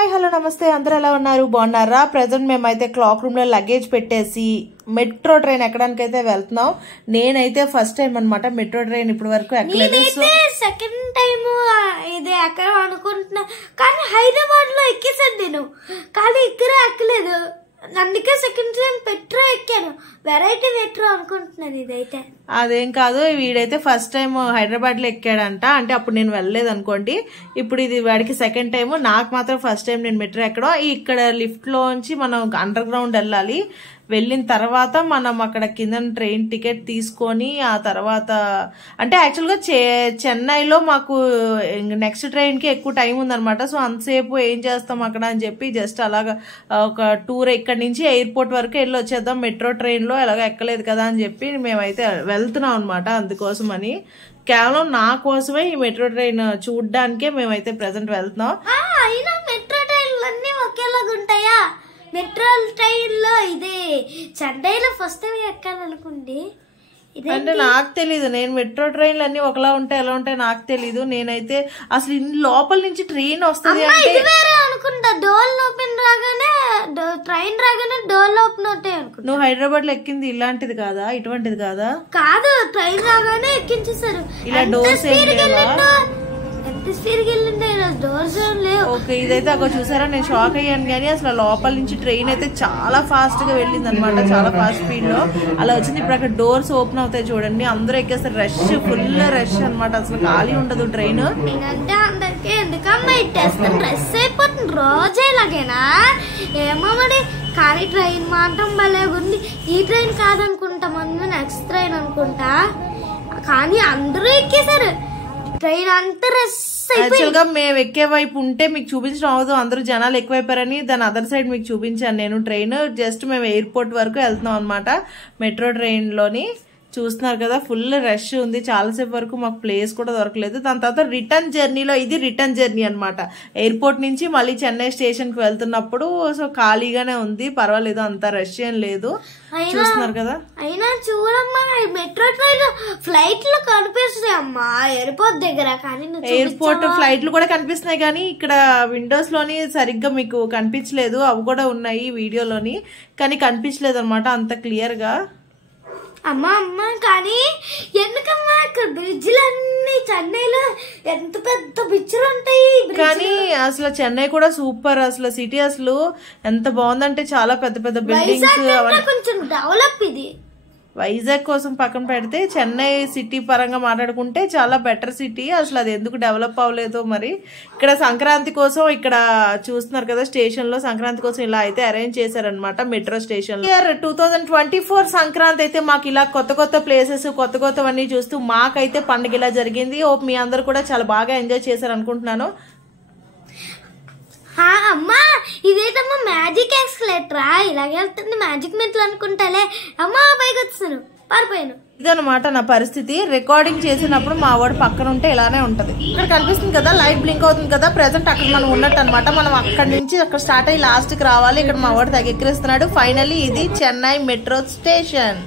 Hi hello నమస్తే అందరూ ఎలా ఉన్నారు బాగున్నారా ప్రెజెంట్ మేమైతే క్లాక్ రూమ్ లో లగేజ్ పెట్టేసి మెట్రో ట్రైన్ ఎక్కడానికి అయితే వెళ్తున్నాం నేనైతే ఫస్ట్ టైం అన్నమాట మెట్రో ట్రైన్ ఇప్పటి వరకు ఎక్కలేదు సెకండ్ టైం ఇది ఎక్కడ అనుకుంటున్నా కానీ హైదరాబాద్ లో ఎక్కేసాను నేను కానీ ఇక్కడ ఎక్కలేదు అందుకే సెకండ్ టైం మెట్రో ఎక్కాను వెరైటీ మెట్రో అనుకుంటున్నాను ఇదైతే అదేం కాదు వీడైతే ఫస్ట్ టైం హైదరాబాద్ లో ఎక్కాడంట అంటే అప్పుడు నేను వెళ్ళలేదు అనుకోండి ఇప్పుడు ఇది వాడికి సెకండ్ టైం నాకు మాత్రం ఫస్ట్ టైం నేను మెట్రో ఎక్కడం ఇక్కడ లిఫ్ట్ లోంచి మనం అండర్ గ్రౌండ్ వెళ్ళాలి వెళ్ళిన తర్వాత మనం అక్కడ కింద ట్రైన్ టికెట్ తీసుకొని ఆ తర్వాత అంటే యాక్చువల్గా చెన్నైలో మాకు నెక్స్ట్ ట్రైన్కి ఎక్కువ టైం ఉందన్నమాట సో అంతసేపు ఏం చేస్తాం అక్కడ అని చెప్పి జస్ట్ అలాగా ఒక టూర్ ఇక్కడ నుంచి ఎయిర్పోర్ట్ వరకు వెళ్ళి వచ్చేద్దాం మెట్రో ట్రైన్లో ఎలాగో ఎక్కలేదు కదా అని చెప్పి మేమైతే వెళ్తున్నాం అనమాట అందుకోసమని కేవలం నా కోసమే ఈ మెట్రో ట్రైన్ చూడడానికే మేమైతే ప్రెసెంట్ వెళ్తున్నాం. అయినా మెట్రో ట్రైన్లు అన్నీ ఒకేలాగా ఉంటాయా? మెట్రో ట్రైన్ లో ఇదే చెన్నైలో ఫస్ట్ టైం ఎక్కాలనుకోండి అంటే నాకు తెలీదు నేను మెట్రో ట్రైన్లు అన్ని ఒకలా ఉంటాయి ఎలా ఉంటాయి నాకు తెలీదు నేనైతే అసలు లోపల నుంచి ట్రైన్ వస్తుంది అంటే అనుకుంటా డోర్ ఓపెన్ రాగానే ట్రైన్ రాగానే డోర్ ఓపెన్ అవుతాయి అనుకుంటా. నువ్వు హైదరాబాద్ లో ఎక్కింది ఇలాంటిది కాదా ఇటువంటిది కాదా? కాదు ట్రైన్ రాగానే ఎక్కించేసారు ఇలా డోర్స్ ఓకే ఇదైతే అక్కడ చూసారా నేను షాక్ అయ్యాను కానీ అసలు లోపల నుంచి ట్రైన్ అయితే చాలా ఫాస్ట్ గా వెళ్ళింది అనమాట చాలా ఫాస్ట్ స్పీడ్ లో అలా వచ్చింది. ఇప్పుడు అక్కడ డోర్స్ ఓపెన్ అవుతాయి చూడండి అందరూ ఎక్కేస్తారు రష్ ఫుల్ రష్ అనమాట అసలు ఖాళీ ఉండదు ట్రైన్. అంటే అందరికి ఎందుకమ్మా ఇట్టేస్తాను డ్రెస్ అయిపోతుంది రోజే ఇలాగేనా ఏమో మరి కానీ ట్రైన్ మాత్రం భలే ఉంది. ఈ ట్రైన్ కాదనుకుంటా మొన్న నెక్స్ట్ ట్రైన్ అనుకుంటా కానీ అందరూ ఎక్కేసారు ట్రైన్ అంతా రష్. యాక్చువల్ గా మేము ఎక్కే వైపు ఉంటే మీకు చూపించడం అవ్వదు అందరూ జనాలు ఎక్కువైపోయారని దాని అదర్ సైడ్ మీకు చూపించాను నేను ట్రైన్ జస్ట్ మేము ఎయిర్పోర్ట్ వరకు వెళ్తున్నాం అనమాట మెట్రో ట్రైన్ లోని చూస్తున్నారు కదా ఫుల్ రష్ ఉంది చాలాసేపు వరకు మాకు ప్లేస్ కూడా దొరకలేదు. దాని తర్వాత రిటర్న్ జర్నీలో ఇది రిటర్న్ జర్నీ అనమాట ఎయిర్పోర్ట్ నుంచి మళ్ళీ చెన్నై స్టేషన్ కి వెళ్తున్నప్పుడు సో ఖాళీగానే ఉంది పర్వాలేదు అంత రష్ ఏం లేదు చూస్తున్నారు కదా. అయినా చూడమ్మా మెట్రో ట్రైన్ ఫ్లైట్ లో కనిపిస్తాయి అమ్మా ఎయిర్పోర్ట్ దగ్గర కానీ ఎయిర్పోర్ట్ ఫ్లైట్లు కూడా కనిపిస్తున్నాయి కానీ ఇక్కడ విండోస్ లోని సరిగ్గా మీకు కనిపించలేదు అవి కూడా ఉన్నాయి వీడియోలోని కానీ కనిపించలేదు అనమాట అంత క్లియర్ గా. అమ్మా అమ్మ కానీ ఎందుకమ్మా బ్రిడ్జ్లన్నీ చెన్నైలో ఎంత పెద్ద బ్రిడ్జ్లు ఉంటాయి కానీ అసలు చెన్నై కూడా సూపర్ అసలు సిటీ అసలు ఎంత బాగుందంటే చాలా పెద్ద పెద్ద బిల్డింగ్స్ కొంచెం డెవలప్ ఇది వైజాగ్ కోసం పక్కన పెడితే చెన్నై సిటీ పరంగా మాట్లాడుకుంటే చాలా బెటర్ సిటీ అసలు అది ఎందుకు డెవలప్ అవ్వలేదో మరి. ఇక్కడ సంక్రాంతి కోసం ఇక్కడ చూస్తున్నారు కదా స్టేషన్ లో సంక్రాంతి కోసం ఇలా అయితే అరేంజ్ చేశారనమాట మెట్రో స్టేషన్ లో. 2024 సంక్రాంతి అయితే మాకు ఇలా కొత్త కొత్త ప్లేసెస్ కొత్త కొత్తవన్నీ చూస్తూ మాకైతే పండుగ ఇలా జరిగింది. మీ అందరు కూడా చాలా బాగా ఎంజాయ్ చేశారు అనుకుంటున్నాను. అమ్మా ఇదేటమ్మా మ్యాజిక్ ఎక్స్కలేటరా ఇలాగే వెళ్తుంది మ్యాజిక్ మెట్లు అనుకుంటాలే అమ్మా పైకి వచ్చాను పారిపోయాను. ఇదనమాట నా పరిస్థితి రికార్డింగ్ చేసినప్పుడు మా వాడు పక్కన ఉంటే ఇలానే ఉంటది. ఇక్కడ కనిపిస్తుంది కదా లైట్ బ్లింక్ అవుతుంది కదా ప్రెసెంట్ అక్కడ మనం ఉన్నట్టు అనమాట మనం అక్కడ నుంచి అక్కడ స్టార్ట్ అయ్యి లాస్ట్ కి రావాలి. ఇక్కడ మా వాడు ఎక్కిరిస్తున్నాడు ఫైనల్లీ ఇది చెన్నై మెట్రో స్టేషన్.